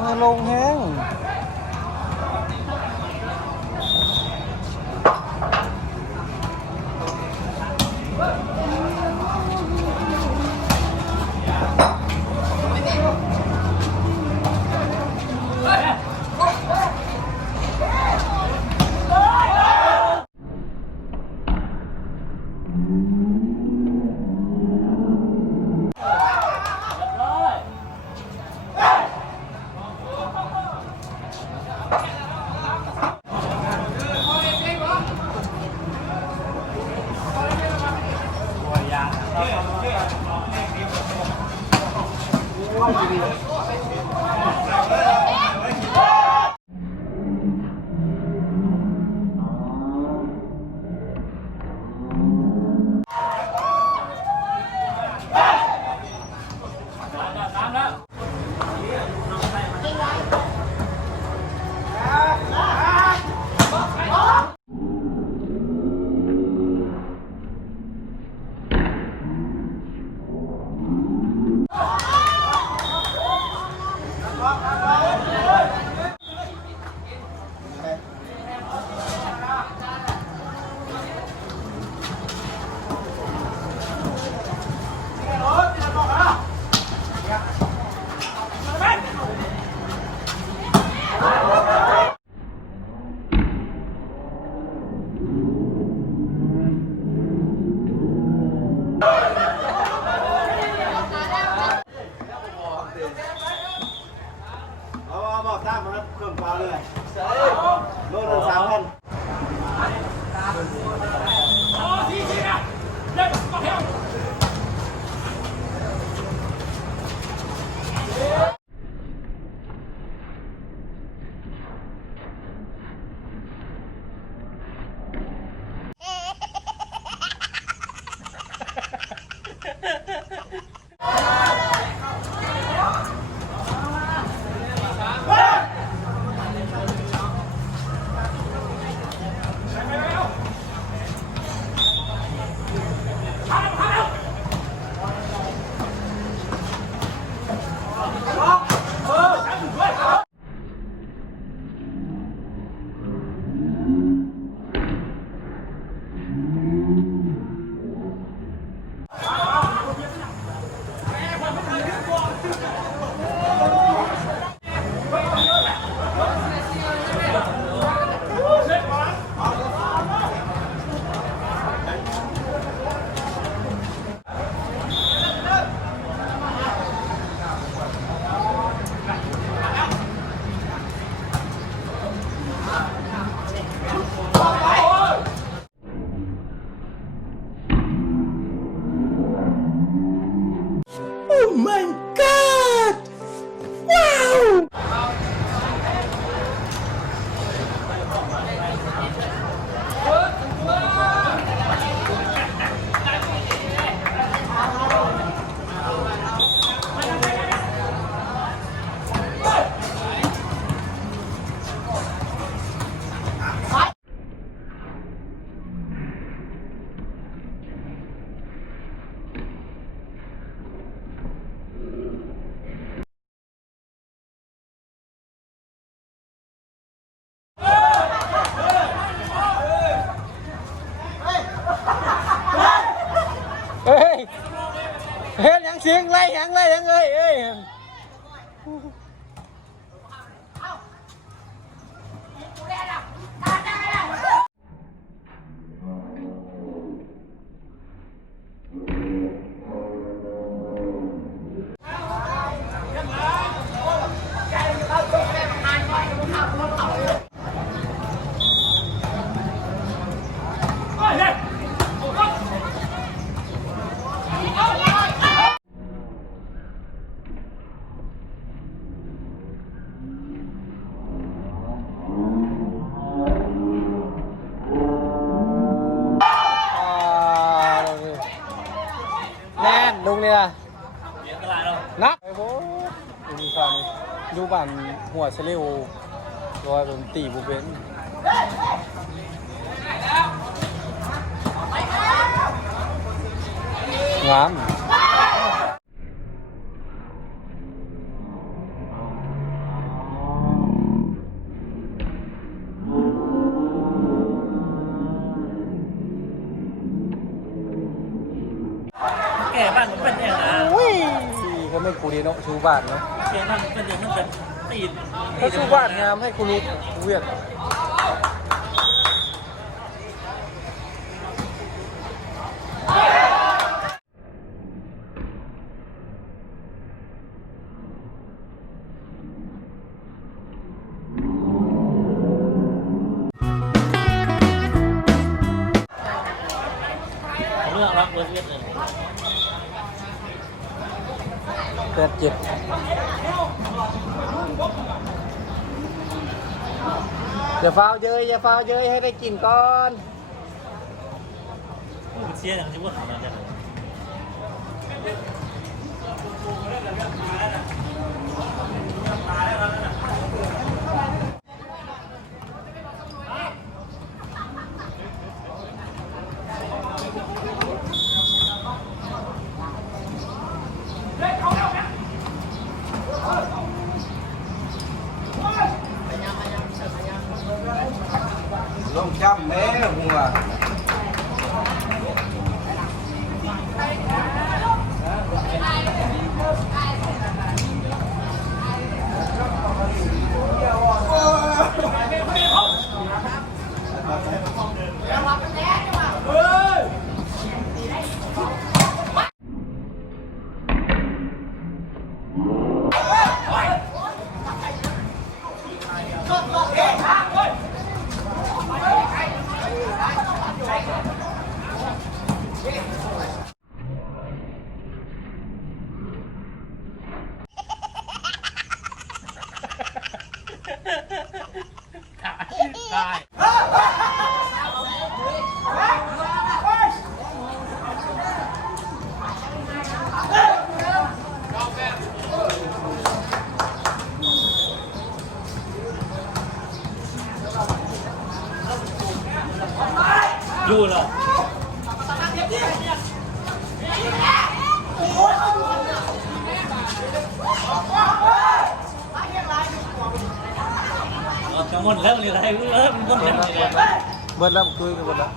งลงแห้งบอกตามมาเครื่องฟ้าเลยโลละ3,000เฮ้ยเฮ็ดยังเสียงไล่ยังเอ้ยแน่นลุงเนี่ยนักไอ้โว้ดูฟันดูบันหัวเชลิวรอยเป็นตีบุเบนงาม เนาะชูบ้านเนาะ เสียนั่นเป็นอย่างนั้นเป็นตีน ถ้าชูบ้านงามให้คุณรู้เวียนเรื่องรักเวิร์ดเวียดเลย 87อย่าฟาวเยยอย่าฟาวเยยให้ได้กินก่อน เสียอย่างที่ว่าของเราจะ ลงจ้ำแม่หัวตายอยู่เหรอจะหมดแล้วเลยอะไรรู้แล้วมันต้องเห็นเลย เบิดแล้วคุยกันเบิดแล้ว